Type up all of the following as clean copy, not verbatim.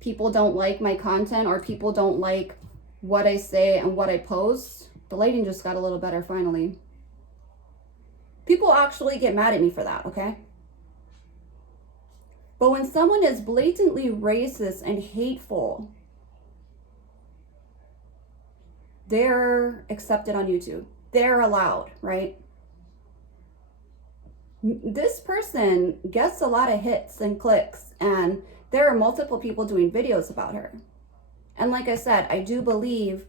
people don't like my content or people don't like what I say and what I post, the lighting just got a little better finally. People actually get mad at me for that, okay? But when someone is blatantly racist and hateful, they're accepted on YouTube. They're allowed, right? This person gets a lot of hits and clicks, and there are multiple people doing videos about her. And like I said, I do believe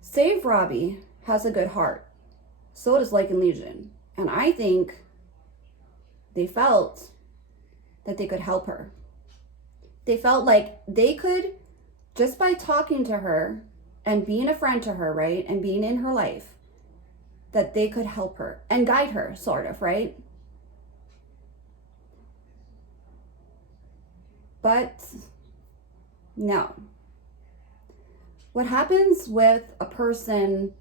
Save Robbie has a good heart. So does Like and Legion. And I think they felt that they could help her. They felt like they could, just by talking to her and being a friend to her, right? And being in her life, that they could help her and guide her, sort of, right? But no. What happens with a person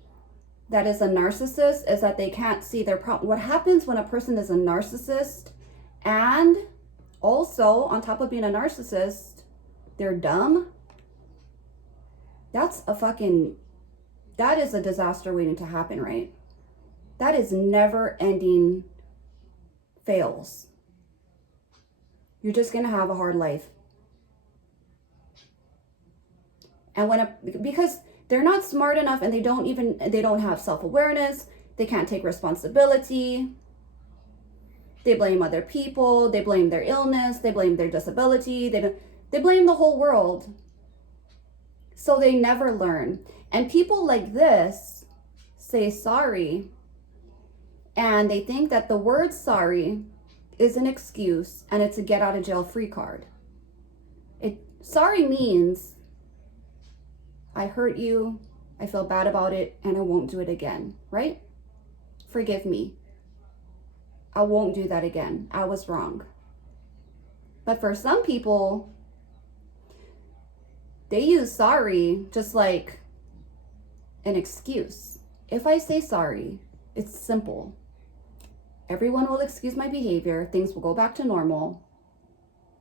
that is a narcissist is that they can't see their problem. What happens when a person is a narcissist and also, on top of being a narcissist, they're dumb? That is a disaster waiting to happen, right? That is never ending fails. You're just going to have a hard life. And because they're not smart enough and they don't have self-awareness, they can't take responsibility. They blame other people, they blame their illness, they blame their disability, they blame the whole world. So they never learn. And people like this say sorry, and they think that the word sorry is an excuse and it's a get out of jail free card. Sorry means I hurt you, I feel bad about it, and I won't do it again, right? Forgive me. I won't do that again. I was wrong. But for some people, they use sorry just like an excuse. If I say sorry, it's simple. Everyone will excuse my behavior, things will go back to normal,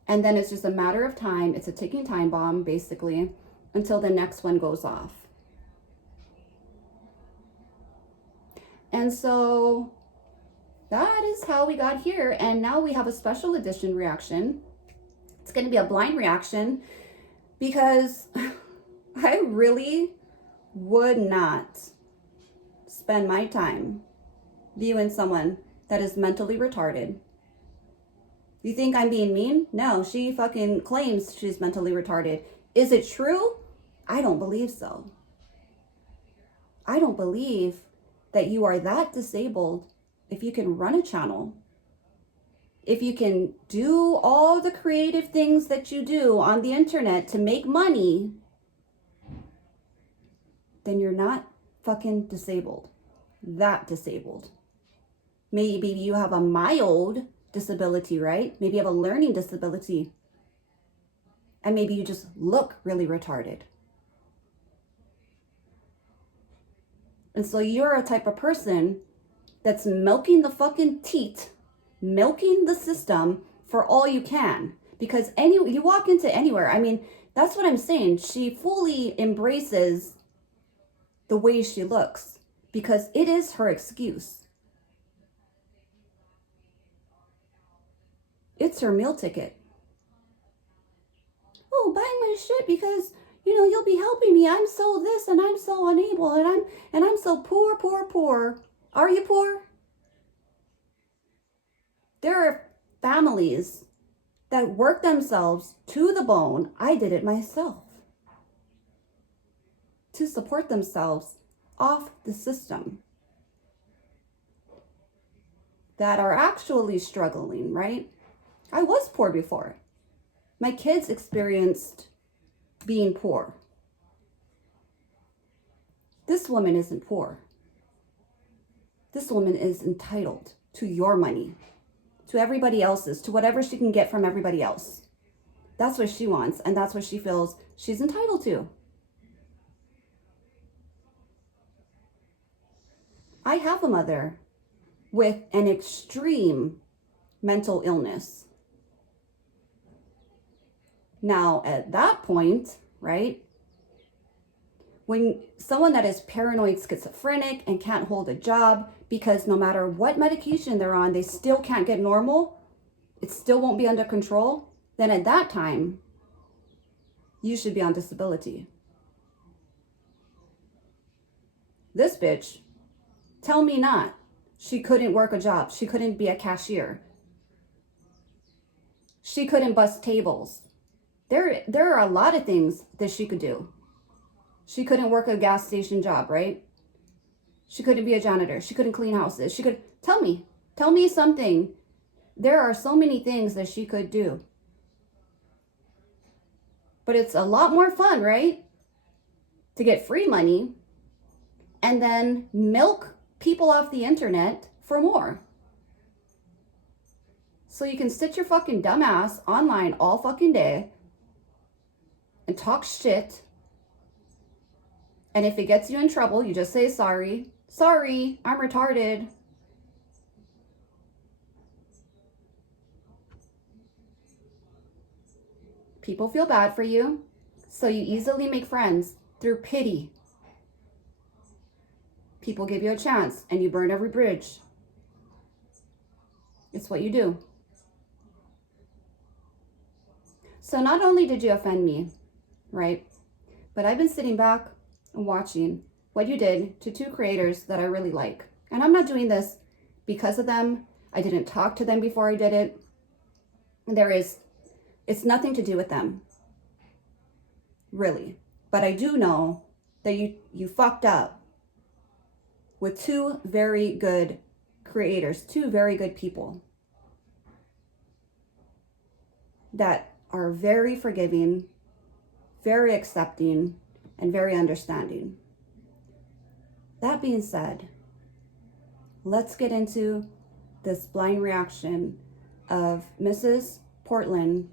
and then it's just a matter of time. It's a ticking time bomb, basically, until the next one goes off. And so that is how we got here. And now we have a special edition reaction. It's going to be a blind reaction because I really would not spend my time viewing someone that is mentally retarded. You think I'm being mean? No, she fucking claims she's mentally retarded. Is it true? I don't believe so. I don't believe that you are that disabled if you can run a channel, if you can do all the creative things that you do on the internet to make money, then you're not fucking disabled. That disabled. Maybe you have a mild disability, right? Maybe you have a learning disability. And maybe you just look really retarded. And so you're a type of person that's milking the fucking teat, milking the system for all you can. Because you walk into anywhere, I mean, that's what I'm saying. She fully embraces the way she looks because it is her excuse. It's her meal ticket. Oh, buy my shit because, you'll be helping me. I'm so this and I'm so unable and I'm so poor. Are you poor? There are families that work themselves to the bone. I did it myself. To support themselves off the system. That are actually struggling, right? I was poor before. My kids experienced being poor. This woman isn't poor. This woman is entitled to your money, to everybody else's, to whatever she can get from everybody else. That's what she wants, and that's what she feels she's entitled to. I have a mother with an extreme mental illness. Now, at that point, right, when someone that is paranoid schizophrenic and can't hold a job because no matter what medication they're on, they still can't get normal, it still won't be under control, then at that time, you should be on disability. This bitch, tell me not. She couldn't work a job. She couldn't be a cashier. She couldn't bust tables. There are a lot of things that she could do. She couldn't work a gas station job, right? She couldn't be a janitor. She couldn't clean houses. She could, tell me something. There are so many things that she could do. But it's a lot more fun, right? To get free money and then milk people off the internet for more. So you can sit your fucking dumbass online all fucking day and talk shit. And if it gets you in trouble, you just say sorry. Sorry, I'm retarded. People feel bad for you, so you easily make friends through pity. People give you a chance and you burn every bridge. It's what you do. So not only did you offend me, right? But I've been sitting back and watching what you did to two creators that I really like. And I'm not doing this because of them. I didn't talk to them before I did it. It's nothing to do with them, really. But I do know that you fucked up with two very good creators, two very good people that are very forgiving, very accepting, and very understanding. That being said, let's get into this blind reaction of Mrs. Portland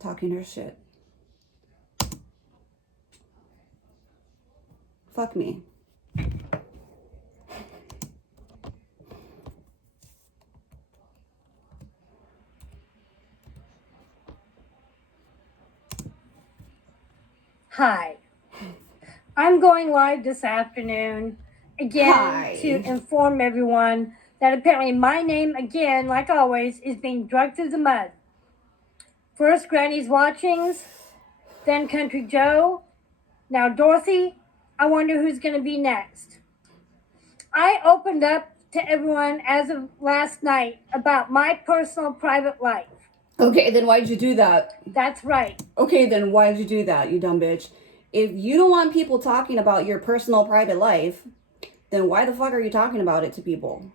talking her shit. Fuck me. Hi. I'm going live this afternoon again to inform everyone that apparently my name, again, like always, is being dragged through the mud. First Granny's Watchings, then Country Joe, now Dorothy. I wonder who's going to be next. I opened up to everyone as of last night about my personal private life. Okay, then why'd you do that? That's right. Okay, then why'd you do that, you dumb bitch? If you don't want people talking about your personal private life, then why the fuck are you talking about it to people?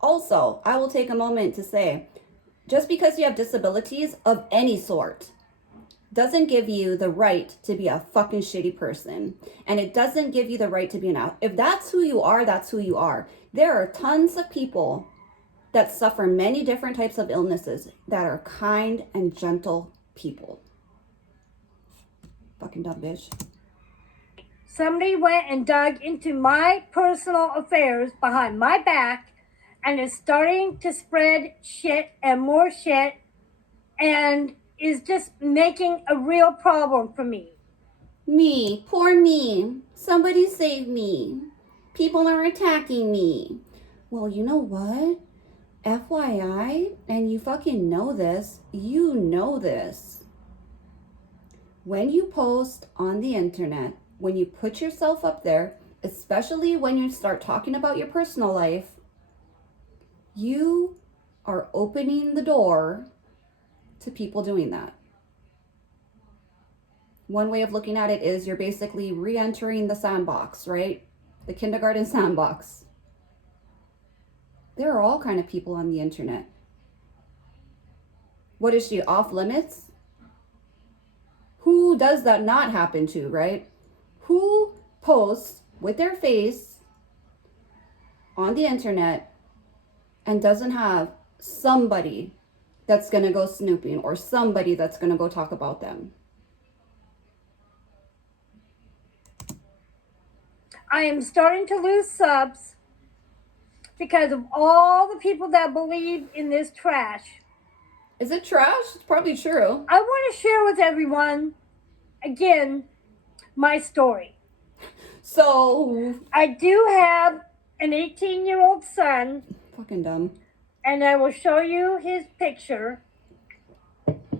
Also, I will take a moment to say, just because you have disabilities of any sort doesn't give you the right to be a fucking shitty person. And it doesn't give you the right to be an out. If that's who you are, that's who you are. There are tons of people that suffer many different types of illnesses that are kind and gentle people. Fucking dumb bitch. Somebody went and dug into my personal affairs behind my back and is starting to spread shit and more shit and is just making a real problem for me. Me, poor me. Somebody save me. People are attacking me. Well, you know what? FYI, and you fucking know this, you know this. When you post on the internet, when you put yourself up there, especially when you start talking about your personal life, you are opening the door to people doing that. One way of looking at it is you're basically re-entering the sandbox, right? The kindergarten sandbox. There are all kind of people on the internet. What is she, off limits? Who does that not happen to, right? Who posts with their face on the internet and doesn't have somebody that's gonna go snooping or somebody that's gonna go talk about them? I am starting to lose subs because of all the people that believe in this trash. Is it trash? It's probably true. I want to share with everyone, again, my story. So I do have an 18-year-old son. Fucking dumb. And I will show you his picture.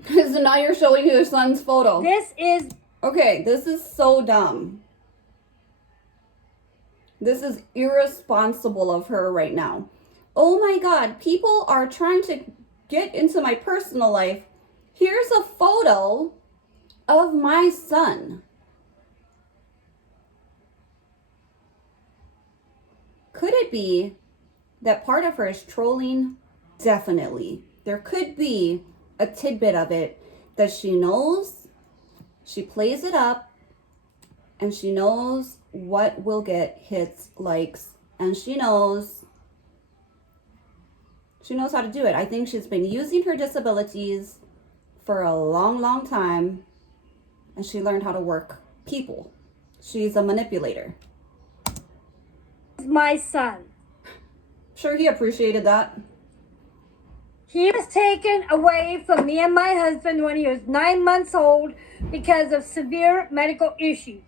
So now you're showing your son's photo. This is... Okay, this is so dumb. This is irresponsible of her right now. Oh my God, people are trying to get into my personal life. Here's a photo of my son. Could it be that part of her is trolling? Definitely. There could be a tidbit of it that she knows, she plays it up, and she knows what will get hits, likes, and she knows how to do it. I think she's been using her disabilities for a long, long time, and she learned how to work people. She's a manipulator. My son. Sure, he appreciated that. He was taken away from me and my husband when he was 9 months old because of severe medical issues.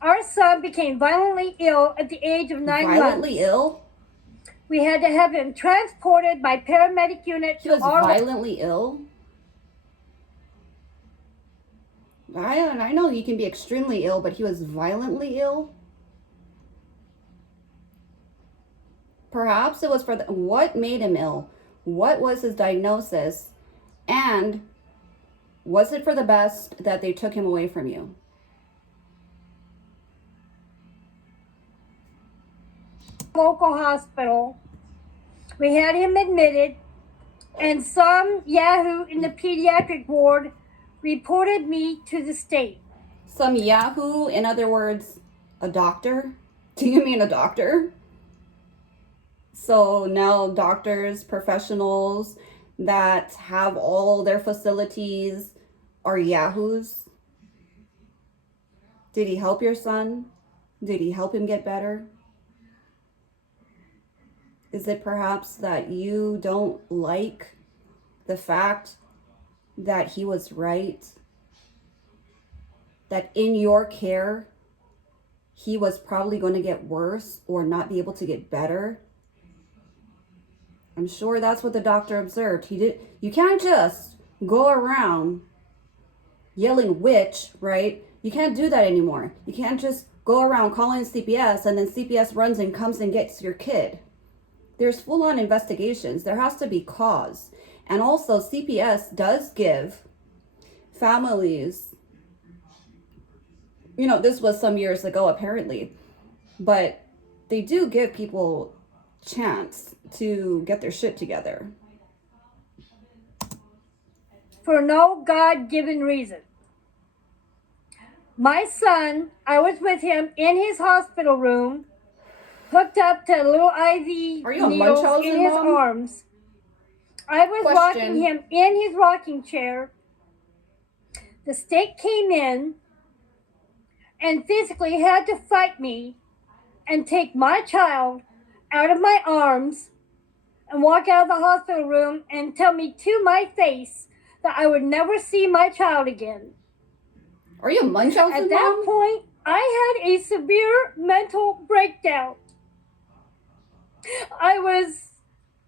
Our son became violently ill at the age of 9 months. Violently ill? We had to have him transported by paramedic unit He to was our... violently ill? I know he can be extremely ill, but he was violently ill? Perhaps it was for what made him ill? What was his diagnosis? And was it for the best that they took him away from you? Local hospital. We had him admitted, and some yahoo in the pediatric ward reported me to the state. Some yahoo, in other words, a doctor? Do you mean a doctor? So now doctors, professionals that have all their facilities are yahoos? Did he help your son? Did he help him get better? Is it perhaps that you don't like the fact that he was right? That in your care, he was probably going to get worse or not be able to get better? I'm sure that's what the doctor observed. You can't just go around yelling witch, right? You can't do that anymore. You can't just go around calling CPS and then CPS runs and comes and gets your kid. There's full-on investigations. There has to be cause. And also CPS does give families, this was some years ago apparently, but they do give people chance to get their shit together. For no God-given reason. My son, I was with him in his hospital room, hooked up to little IV needles in his arms. I was rocking him in his rocking chair. The state came in and physically had to fight me and take my child out of my arms and walk out of the hospital room and tell me to my face that I would never see my child again. Are you Munchausen, At that point, I had a severe mental breakdown. I was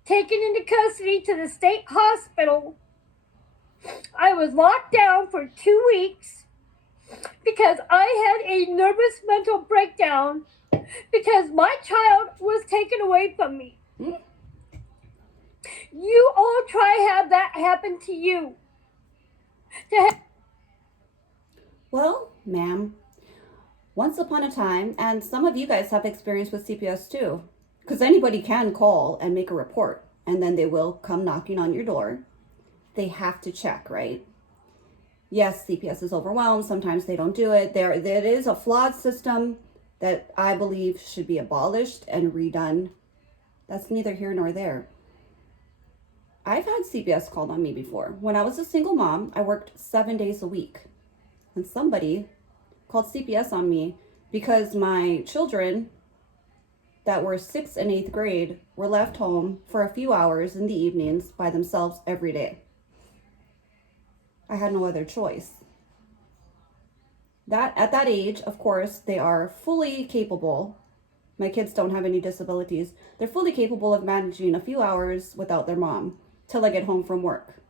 taken into custody to the state hospital. I was locked down for 2 weeks because I had a nervous mental breakdown because my child was taken away from me. You all try have that happen to you. Well, ma'am, once upon a time, and some of you guys have experience with CPS too, because anybody can call and make a report, and then they will come knocking on your door. They have to check, right? Yes, CPS is overwhelmed. Sometimes they don't do it. There is a flawed system that I believe should be abolished and redone. That's neither here nor there. I've had CPS called on me before. When I was a single mom, I worked 7 days a week. And somebody called CPS on me because my children that were 6th and 8th grade were left home for a few hours in the evenings by themselves every day. I had no other choice. At that age, of course, they are fully capable. My kids don't have any disabilities. They're fully capable of managing a few hours without their mom till I get home from work.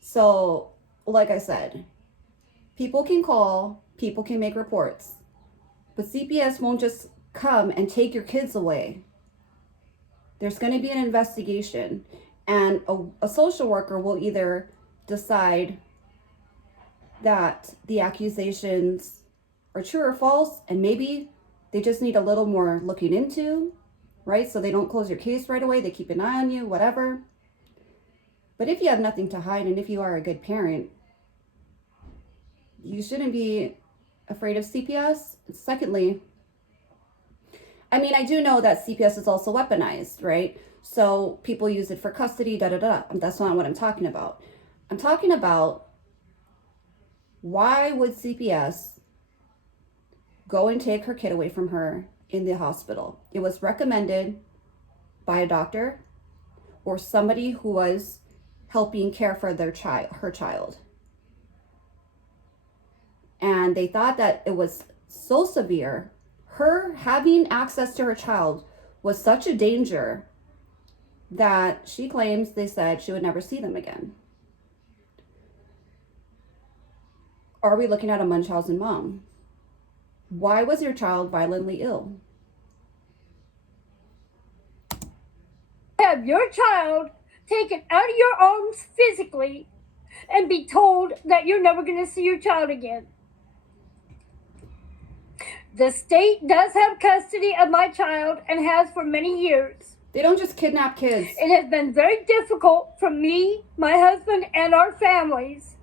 So, like I said, people can call, people can make reports, but CPS won't just come and take your kids away. There's going to be an investigation, and a social worker will either decide that the accusations are true or false, and maybe they just need a little more looking into, right? So they don't close your case right away, they keep an eye on you, whatever. But if you have nothing to hide, and if you are a good parent, you shouldn't be afraid of CPS. Secondly, I mean, I do know that CPS is also weaponized, right? So people use it for custody, That's not what I'm talking about. I'm talking about, why would CPS go and take her kid away from her in the hospital? It was recommended by a doctor or somebody who was helping care for her child. And they thought that it was so severe, her having access to her child was such a danger, that she claims they said she would never see them again. Are we looking at a Munchausen mom? Why was your child violently ill? Have your child taken out of your arms physically and be told that you're never going to see your child again. The state does have custody of my child and has for many years. They don't just kidnap kids. It has been very difficult for me, my husband, and our families.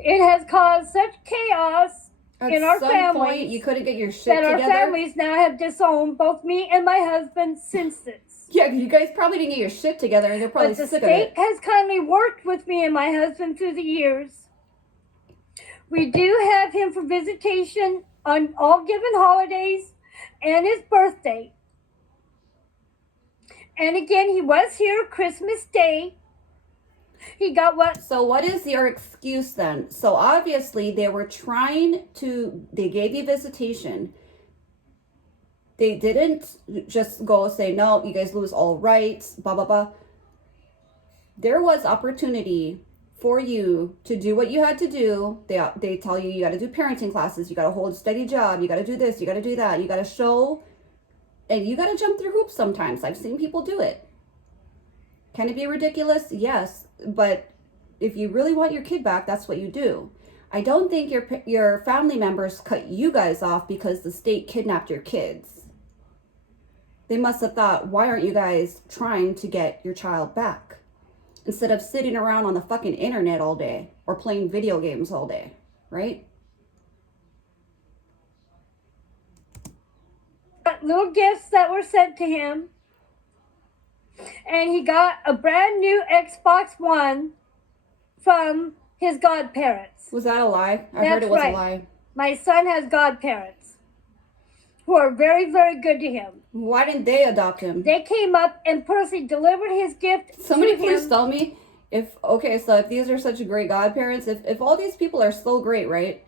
It has caused such chaos in our families. At some point, you couldn't get your shit that together. Our families now have disowned both me and my husband since this. Yeah, you guys probably didn't get your shit together, and they're probably sick of it. But the state has kindly worked with me and my husband through the years. We do have him for visitation on all given holidays and his birthday. And again, he was here Christmas Day. He got what? So what is your excuse then? So obviously they gave you visitation. They didn't just go say, no, you guys lose all rights, blah, blah, blah. There was opportunity for you to do what you had to do. They tell you, you got to do parenting classes, you got to hold a steady job, you got to do this, you got to do that, you got to show, and you got to jump through hoops sometimes. I've seen people do it. Can it be ridiculous? Yes, but if you really want your kid back, that's what you do. I don't think your family members cut you guys off because the state kidnapped your kids. They must have thought, why aren't you guys trying to get your child back? Instead of sitting around on the fucking internet all day or playing video games all day, right? Little gifts that were sent to him. And he got a brand new Xbox One from his godparents. Was that a lie? I heard it was a lie. My son has godparents who are very, very good to him. Why didn't they adopt him? They came up and personally delivered his gift. Somebody please tell me if these are such great godparents, if all these people are so great, right?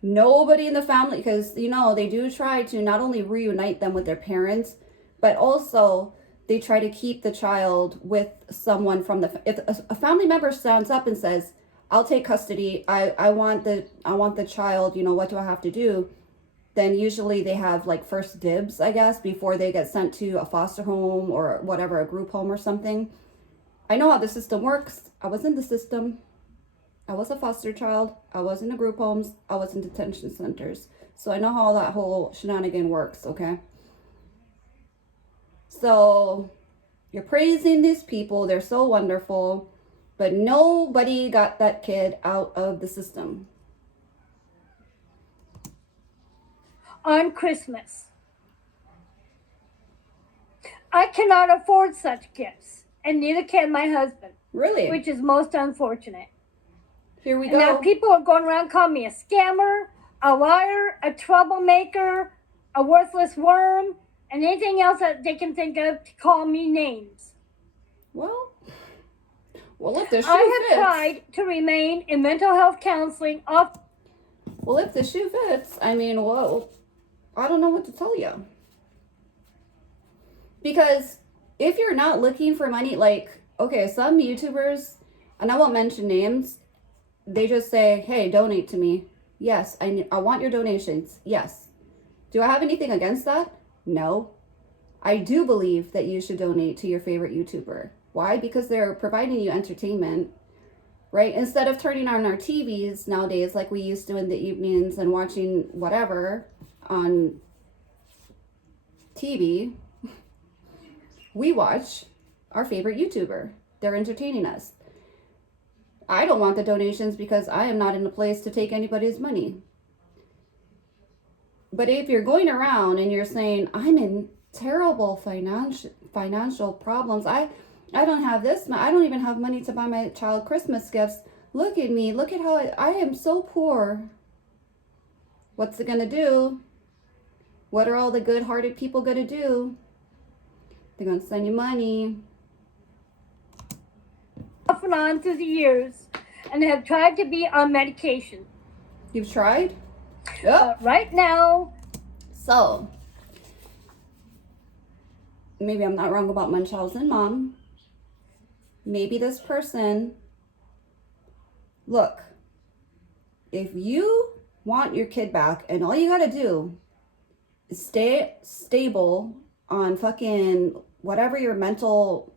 Nobody in the family, because they do try to not only reunite them with their parents, but also they try to keep the child with someone from if a family member stands up and says, I'll take custody, I want the child, what do I have to do? Then usually they have like first dibs, I guess, before they get sent to a foster home or whatever, a group home or something. I know how the system works. I was in the system. I was a foster child. I was in the group homes. I was in detention centers. So I know how that whole shenanigan works, okay? So you're praising these people. They're so wonderful. But nobody got that kid out of the system. On Christmas. I cannot afford such gifts, and neither can my husband. Really? Which is most unfortunate. Here we go. Now people are going around calling me a scammer, a liar, a troublemaker, a worthless worm. and anything else that they can think of to call me names. Well, if the shoe I have fits, tried to remain in mental health counseling off. well, if the shoe fits, I mean, well, I don't know what to tell you. Because if you're not looking for money, like, okay, some YouTubers, and I won't mention names, they just say, hey, donate to me. Yes, I want your donations. Yes. Do I have anything against that? No. I do believe that you should donate to your favorite YouTuber. Why? Because they're providing you entertainment, right? Instead of turning on our TVs nowadays like we used to in the evenings and watching whatever on TV, we watch our favorite YouTuber. They're entertaining us. I don't want the donations because I am not in a place to take anybody's money. But if you're going around and you're saying, I'm in terrible financial problems, I don't have this, I don't even have money to buy my child Christmas gifts. Look at me, look at how I am so poor. What's it gonna do? What are all the good-hearted people gonna do? They're gonna send you money. Off and on through the years, and have tried to be on medication. You've tried? Yep. Right now. So, maybe I'm not wrong about Munchausen mom. Maybe this person, look, if you want your kid back and all you gotta do is stay stable on fucking whatever your mental,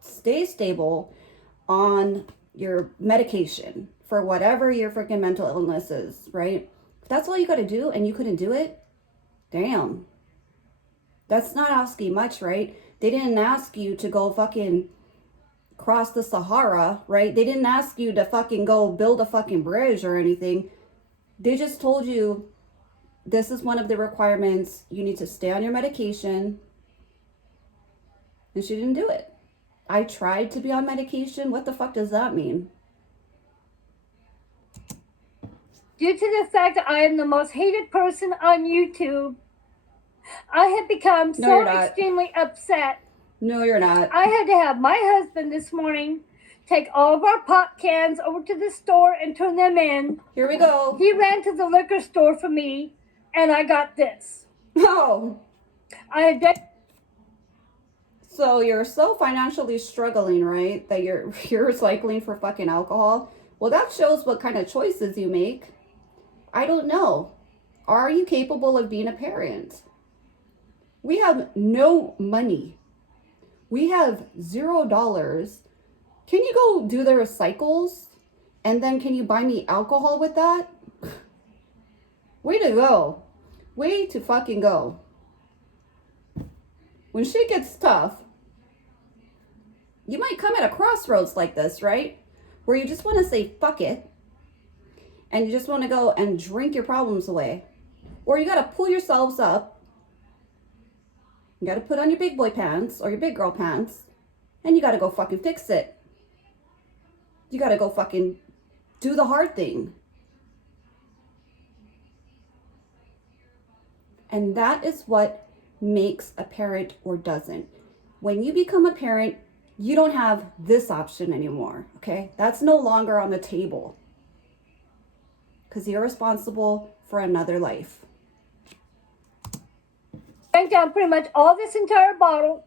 stay stable on your medication for whatever your freaking mental illness is, right? If that's all you gotta do and you couldn't do it, damn. That's not asking much, right? They didn't ask you to go fucking cross the Sahara, right? They didn't ask you to fucking go build a fucking bridge or anything. They just told you this is one of the requirements. You need to stay on your medication. And she didn't do it. I tried to be on medication. What the fuck does that mean? Due to the fact that I am the most hated person on YouTube, I have become so extremely upset. No, you're not. I had to have my husband this morning take all of our pop cans over to the store and turn them in. Here we go. He ran to the liquor store for me, and I got this. Oh. So you're so financially struggling, right? That you're recycling for fucking alcohol. Well, that shows what kind of choices you make. I don't know. Are you capable of being a parent? We have no money. We have $0. Can you go do the recycles? And then can you buy me alcohol with that? Way to go. Way to fucking go. When shit gets tough, you might come at a crossroads like this, right? Where you just want to say fuck it. And you just want to go and drink your problems away. Or you got to pull yourselves up. You got to put on your big boy pants or your big girl pants. And you got to go fucking fix it. You got to go fucking do the hard thing. And that is what makes a parent or doesn't. When you become a parent, you don't have this option anymore, okay? That's no longer on the table. Because you're responsible for another life. Drank down pretty much all this entire bottle.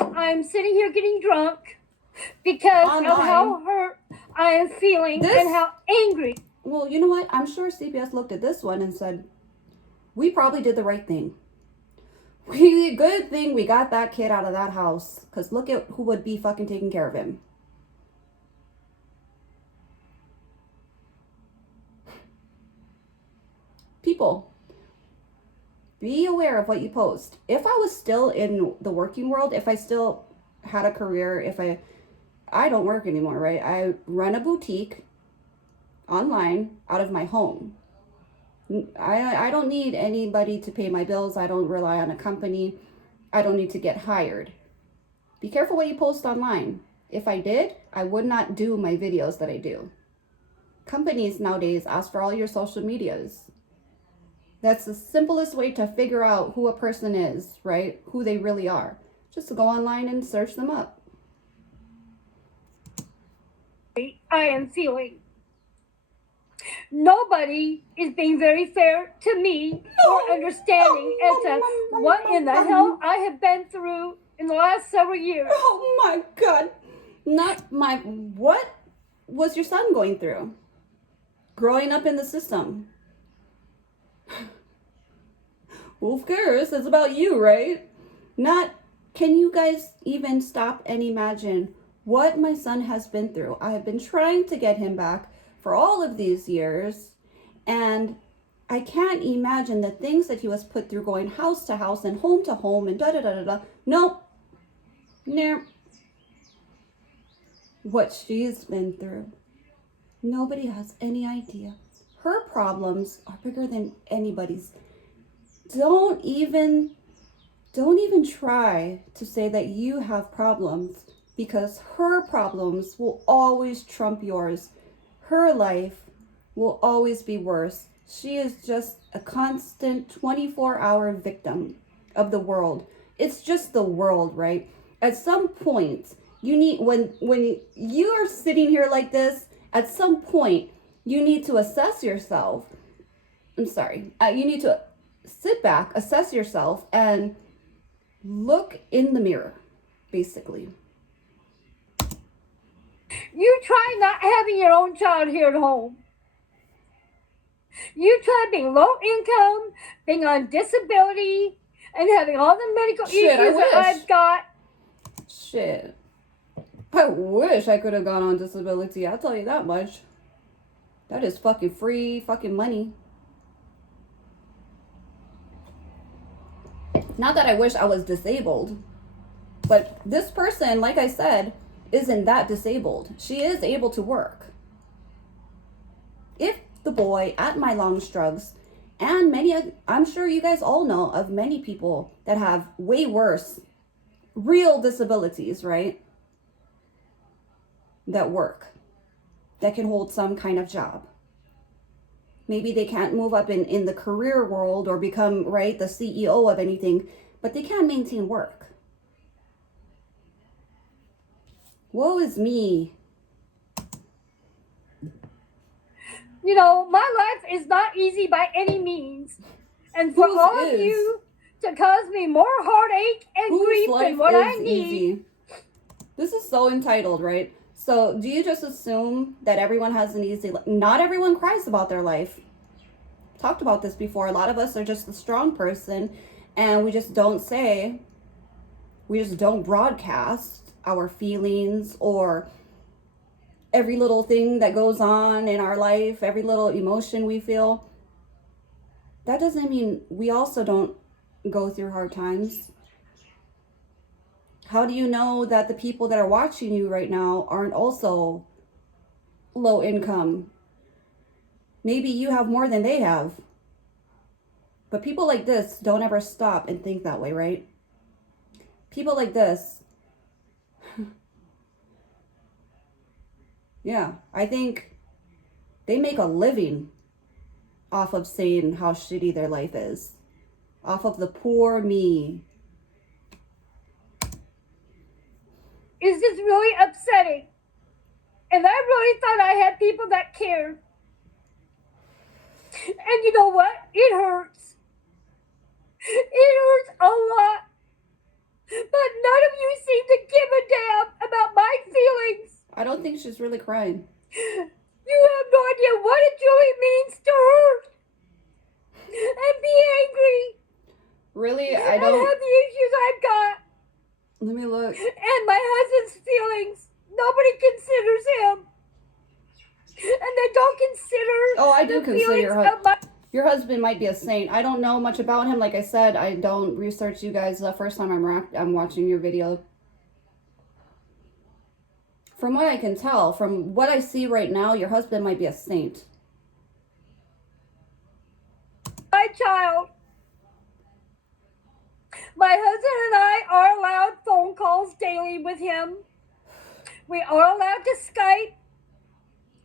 I'm sitting here getting drunk because of how hurt I am feeling and how angry. Well, you know what? I'm sure CPS looked at this one and said, we probably did the right thing. Good thing we got that kid out of that house. Because look at who would be fucking taking care of him. People, be aware of what you post. If I was still in the working world, if I still had a career, if I don't work anymore, right? I run a boutique online out of my home. I don't need anybody to pay my bills. I don't rely on a company. I don't need to get hired. Be careful what you post online. If I did, I would not do my videos that I do. Companies nowadays ask for all your social medias. That's the simplest way to figure out who a person is, right? Who they really are. Just to go online and search them up. I am feeling. Nobody is being very fair to me or understanding as to what in the hell I have been through in the last several years. Oh my God. What was your son going through? Growing up in the system. Who cares? It's about you, right? Can you guys even stop and imagine what my son has been through? I have been trying to get him back for all of these years, and I can't imagine the things that he was put through going house to house and home to home and da da da da da. Nope. Nope. What she's been through. Nobody has any idea. Her problems are bigger than anybody's. Don't even try to say that you have problems, because her problems will always trump yours. Her life will always be worse. She is just a constant 24-hour victim of the world. It's just the world, right? At some point, you need, when you are sitting here like this, at some point, you need to assess yourself. You need to sit back, assess yourself, and look in the mirror, basically. You try not having your own child here at home. You try being low income, being on disability, and having all the medical issues that I've got. Shit. I wish I could have gone on disability. I'll tell you that much. That is fucking free fucking money. Not that I wish I was disabled, but this person, like I said, isn't that disabled. She is able to work. If the boy at my long strugs, and I'm sure you guys all know of many people that have way worse real disabilities, right? That work, that can hold some kind of job. Maybe they can't move up in the career world or become, right, the CEO of anything, but they can maintain work. Woe is me. You know, my life is not easy by any means. And for all of you to cause me more heartache and grief than what I need. Easy? This is so entitled, right? So do you just assume that everyone has an easy life? Not everyone cries about their life. Talked about this before. A lot of us are just the strong person, and we just don't broadcast our feelings or every little thing that goes on in our life, every little emotion we feel. That doesn't mean we also don't go through hard times. How do you know that the people that are watching you right now aren't also low income? Maybe you have more than they have. But people like this don't ever stop and think that way, right? People like this, yeah, I think they make a living off of saying how shitty their life is. Off of the poor me. It's just really upsetting. And I really thought I had people that cared. And you know what? It hurts. It hurts a lot. But none of you seem to give a damn about my feelings. I don't think she's really crying. You have no idea what it really means to hurt and be angry. Really? I don't have the issues I've got. Let me look. And my husband's feelings. Nobody considers him. And they don't consider. Oh, I do consider your husband might be a saint. I don't know much about him. Like I said, I don't research you guys the first time I'm watching your video. From what I can tell, from what I see right now, your husband might be a saint. My child. My husband and I are allowed phone calls daily with him. We are allowed to Skype.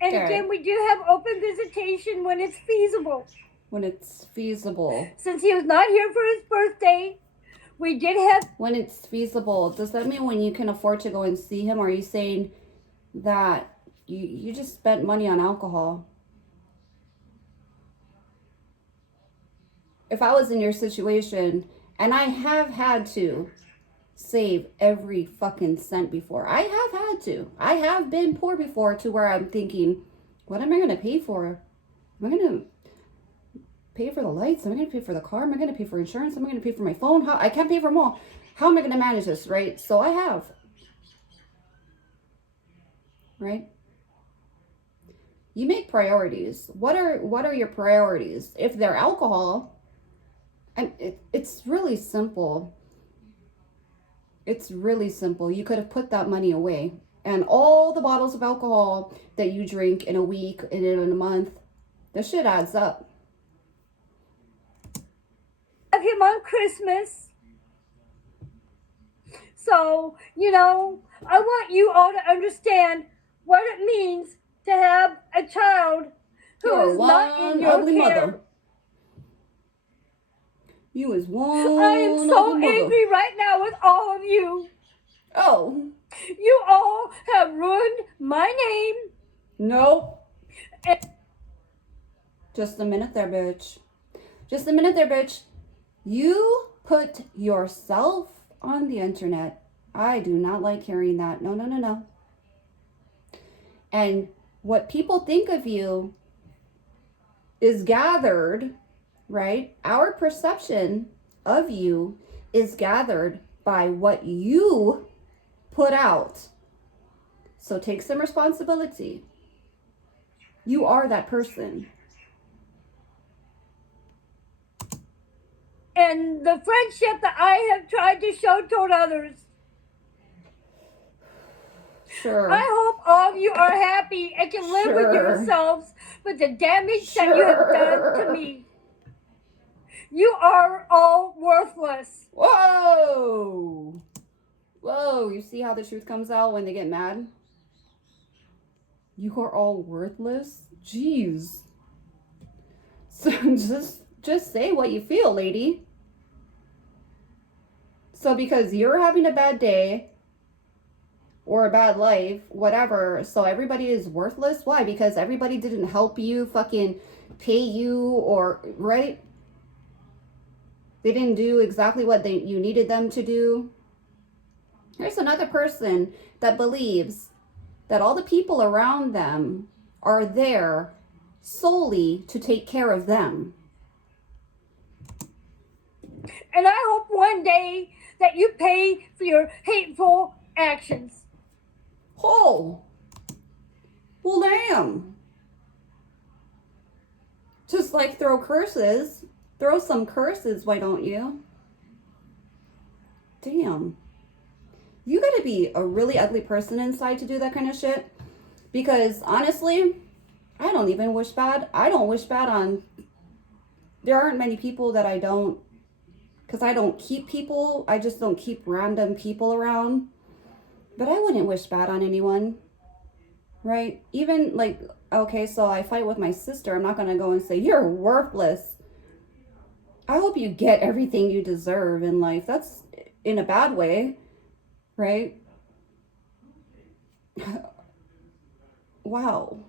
And again, we do have open visitation when it's feasible. When it's feasible. Since he was not here for his birthday, we did have... When it's feasible, does that mean when you can afford to go and see him? Or are you saying that you just spent money on alcohol? If I was in your situation, and I have had to save every fucking cent before. I have had to. I have been poor before to where I'm thinking, what am I going to pay for? Am I going to pay for the lights? Am I going to pay for the car? Am I going to pay for insurance? Am I going to pay for my phone? I can't pay for them all. How am I going to manage this, right? So I have. Right? You make priorities. What are your priorities? If they're alcohol, it's really simple. It's really simple. You could have put that money away. And all the bottles of alcohol that you drink in a week and in a month, the shit adds up. Have him on Christmas. So, I want you all to understand what it means to have a child who is not in your ugly care. Mother. You is one. I am so angry right now with all of you. Oh. You all have ruined my name. Nope. Just a minute there, bitch. Just a minute there, bitch. You put yourself on the internet. I do not like hearing that. No, no, no, no. And what people think of you is gathered, right? Our perception of you is gathered by what you put out. So take some responsibility. You are that person. And the friendship that I have tried to show toward others. Sure. I hope all of you are happy and can live with yourselves with the damage that you have done to me. You are all worthless. Whoa! Whoa, you see how the truth comes out when they get mad? You are all worthless? Jeez. So just say what you feel, lady. So because you're having a bad day or a bad life, whatever, so everybody is worthless? Why? Because everybody didn't help you, fucking pay you, or, right? They didn't do exactly what you needed them to do. There's another person that believes that all the people around them are there solely to take care of them. And I hope one day that you pay for your hateful actions. Oh, well, damn. Just like throw curses. Throw some curses, why don't you? Damn. You gotta be a really ugly person inside to do that kind of shit. Because honestly, I don't even wish bad. I don't wish bad on... There aren't many people that I don't... Because I don't keep people. I just don't keep random people around. But I wouldn't wish bad on anyone. Right? Even like, okay, so I fight with my sister. I'm not gonna go and say, you're worthless. I hope you get everything you deserve in life. That's in a bad way, right? Wow.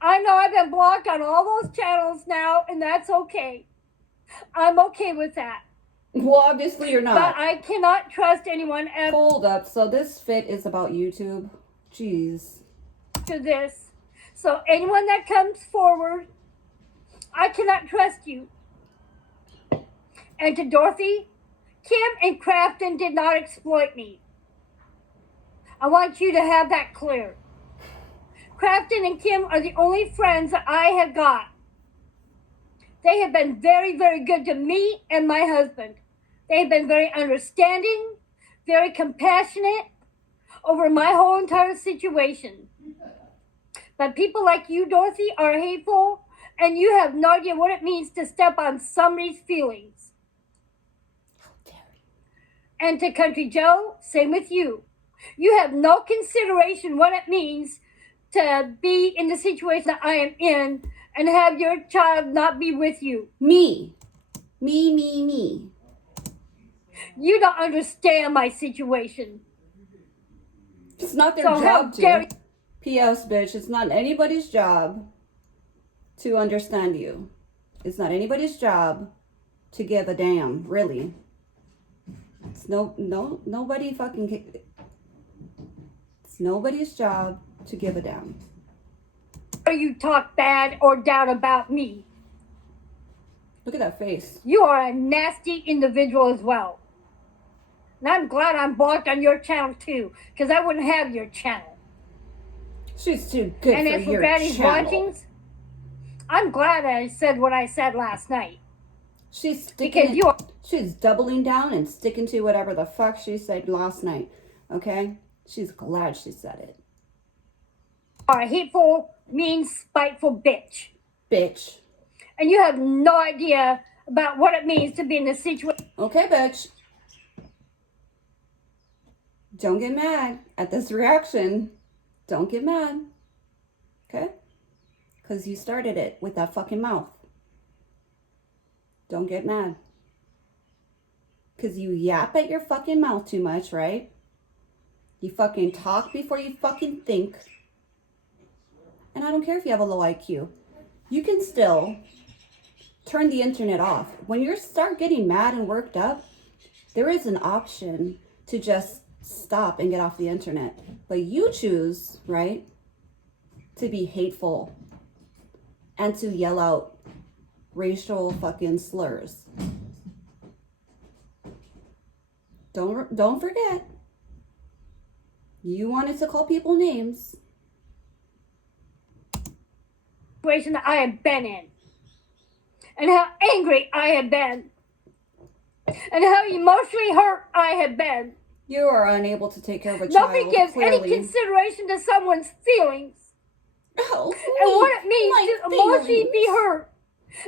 I know I've been blocked on all those channels now, and that's okay. I'm okay with that. Well, obviously you're not. But I cannot trust anyone ever. Hold up. So this fit is about YouTube? Jeez. To this. So anyone that comes forward, I cannot trust you. And to Dorothy, Kim and Crafton did not exploit me. I want you to have that clear. Crafton and Kim are the only friends that I have got. They have been very, very good to me and my husband. They have been very understanding, very compassionate over my whole entire situation. But people like you, Dorothy, are hateful, and you have no idea what it means to step on somebody's feelings. How dare you? And to Country Joe, same with you. You have no consideration what it means to be in the situation that I am in and have your child not be with you. Me. You don't understand my situation. It's not their So job to. P.S. bitch, it's not anybody's job to understand you. It's not anybody's job to give a damn, really. It's nobody fucking. It's nobody's job to give a damn. You talk bad or down about me. Look at that face. You are a nasty individual as well. And I'm glad I'm blocked on your channel too, because I wouldn't have your channel. She's too good and for as for your Granny's channel. watchings, I'm glad I said what I said last night. She's she's doubling down and sticking to whatever the fuck she said last night. Okay? She's glad she said it. Are a hateful, mean, spiteful bitch. Bitch. And you have no idea about what it means to be in this situation. Okay, bitch. Don't get mad at this reaction. Don't get mad. Okay? Because you started it with that fucking mouth. Don't get mad. Because you yap at your fucking mouth too much, right? You fucking talk before you fucking think. And I don't care if you have a low IQ. You can still turn the internet off. When you start getting mad and worked up, there is an option to just stop and get off the internet. But you choose, right, to be hateful and to yell out racial fucking slurs. Don't forget. You wanted to call people names. Situation that I have been in. And how angry I have been. And how emotionally hurt I have been. You are unable to take care of a Nobody child. gives clearly. any consideration to someone's feelings. Oh, and what it means to emotionally be hurt.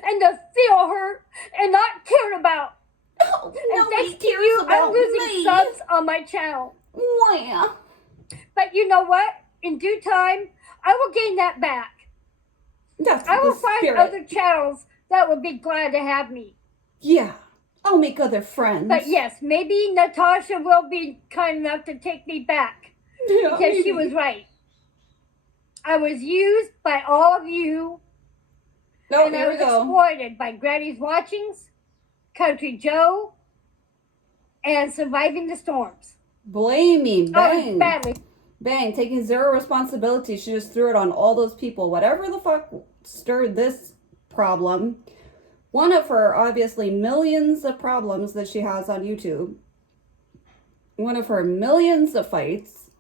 And to feel hurt and not cared about. Oh, and thanks to you, I'm losing subs on my channel. Wow. But you know what? In due time, I will gain that back. I will find other channels that would be glad to have me. Yeah, I'll make other friends. But yes, maybe Natasha will be kind enough to take me back. Yeah, because she was right. I was used by all of you. No, and I was exploited by Granny's Watchings, Country Joe, and Surviving the Storms. Blaming, bang. Badly. Bang, taking zero responsibility. She just threw it on all those people. Whatever the fuck stirred this problem, one of her obviously millions of problems that she has on YouTube, one of her millions of fights,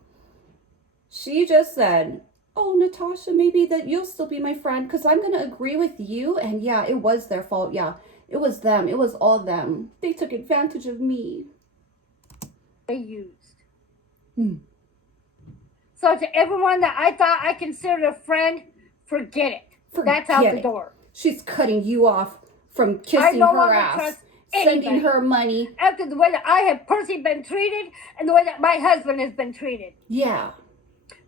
she just said, oh, Natasha, maybe that you'll still be my friend because I'm going to agree with you. And yeah, it was their fault. Yeah, it was them. It was all them. They took advantage of me. They used. So to everyone that I thought I considered a friend, forget it. That's out the door. She's cutting you off from kissing her ass, sending her money. After the way that I have personally been treated and the way that my husband has been treated. Yeah.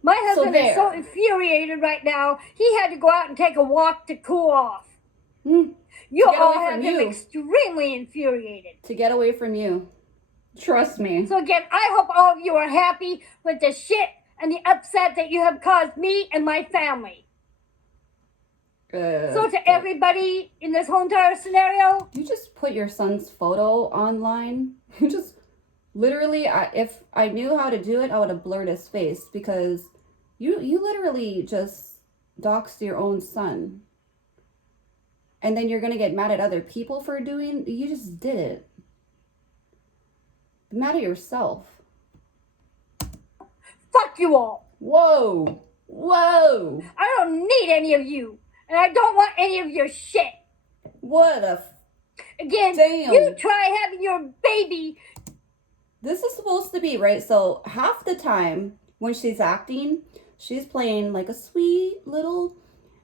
My husband is so infuriated right now, he had to go out and take a walk to cool off. You all have him extremely infuriated. To get away from you. Trust me. So again, I hope all of you are happy with the shit and the upset that you have caused me and my family. So to everybody in this whole entire scenario. You just put your son's photo online. You just literally, if I knew how to do it, I would have blurred his face because you literally just doxed your own son. And then you're going to get mad at other people for doing, you just did it. Be mad at yourself. Fuck you all. Whoa. Whoa. I don't need any of you. And I don't want any of your shit. What a... Again, damn. You try having your baby. This is supposed to be, right? So half the time when she's acting, she's playing like a sweet little,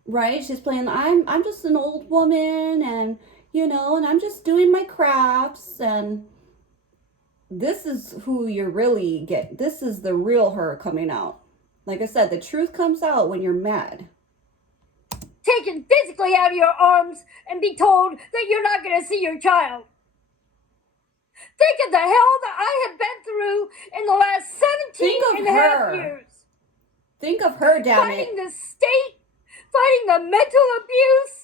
right? She's playing, I'm just an old woman and, you know, and I'm just doing my crafts. And this is who you really get. This is the real her coming out. Like I said, the truth comes out when you're mad. Taken physically out of your arms and be told that you're not going to see your child. Think of the hell that I have been through in the last 17 and a half years. Think of her, damn it. Fighting the state, fighting the mental abuse,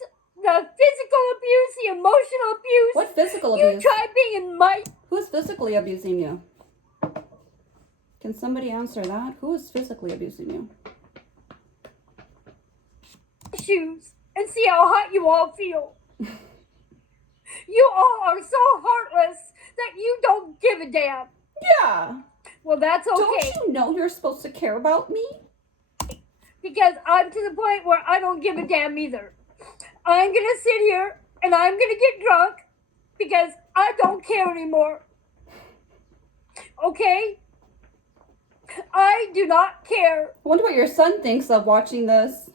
the physical abuse, the emotional abuse. What physical abuse? You try being in my... Who's physically abusing you? Can somebody answer that? Who is physically abusing you? Shoes and see how hot you all feel. You all are so heartless that you don't give a damn. Yeah. Well, that's okay. Don't you know you're supposed to care about me? Because I'm to the point where I don't give a damn either. I'm going to sit here and I'm going to get drunk because I don't care anymore. Okay? I do not care. I wonder what your son thinks of watching this.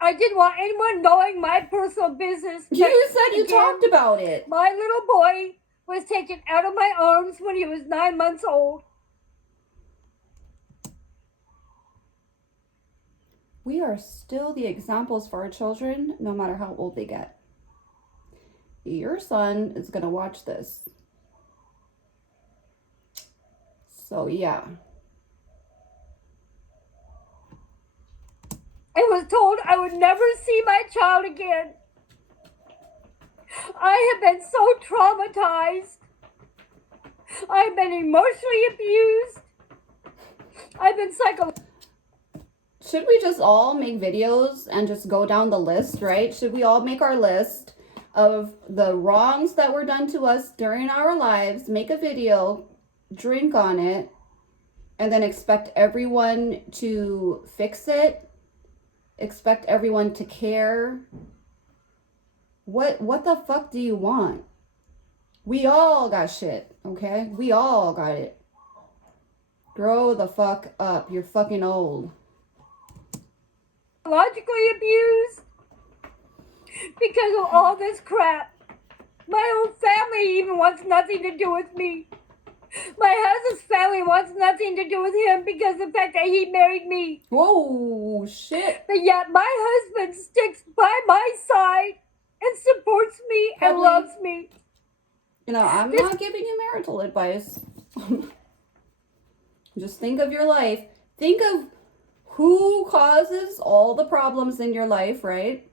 I didn't want anyone knowing my personal business. You said you talked about it. My little boy was taken out of my arms when he was 9 months old. We are still the examples for our children, no matter how old they get. Your son is going to watch this. So, yeah. I was told I would never see my child again. I have been so traumatized. I've been emotionally abused. I've been Should we just all make videos and just go down the list, right? Should we all make our list of the wrongs that were done to us during our lives, make a video, drink on it, and then expect everyone to fix it? Expect everyone to care? What the fuck do you want? We all got shit, okay? We all got it. Grow the fuck up. You're fucking old. psychologically abused because of all this crap. My own family even wants nothing to do with me. My husband's family wants nothing to do with him because of the fact that he married me. Whoa, shit. But yet my husband sticks by my side and supports me and loves me. You know, I'm not giving you marital advice. Just think of your life. Think of who causes all the problems in your life, right?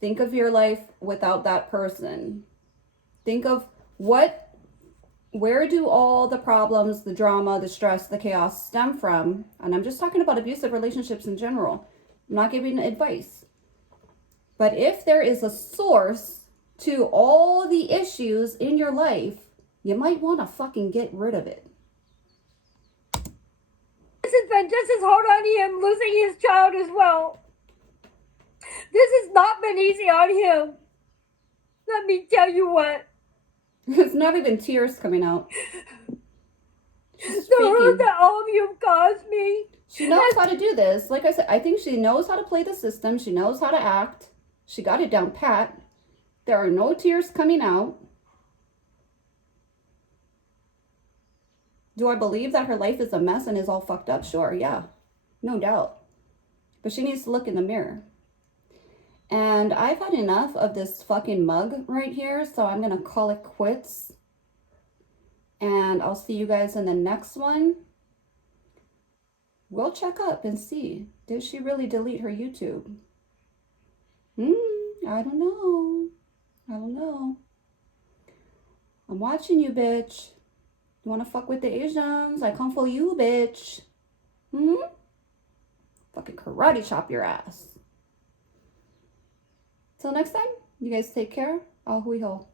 Think of your life without that person. Think of where do all the problems, the drama, the stress, the chaos stem from? And I'm just talking about abusive relationships in general. I'm not giving advice. But if there is a source to all the issues in your life, you might want to fucking get rid of it. This has been just as hard on him losing his child as well. This has not been easy on him. Let me tell you what. It's not even tears coming out. The hurt that all of you have caused me. She knows how to do this. Like I said, I think she knows how to play the system. She knows how to act. She got it down pat. There are no tears coming out. Do I believe that her life is a mess and is all fucked up? Sure, yeah. No doubt. But she needs to look in the mirror. And I've had enough of this fucking mug right here, so I'm going to call it quits. And I'll see you guys in the next one. We'll check up and see. Did she really delete her YouTube? I don't know. I don't know. I'm watching you, bitch. You want to fuck with the Asians? I come for you, bitch. Fucking karate chop your ass. Till next time, you guys take care. Au hui ho.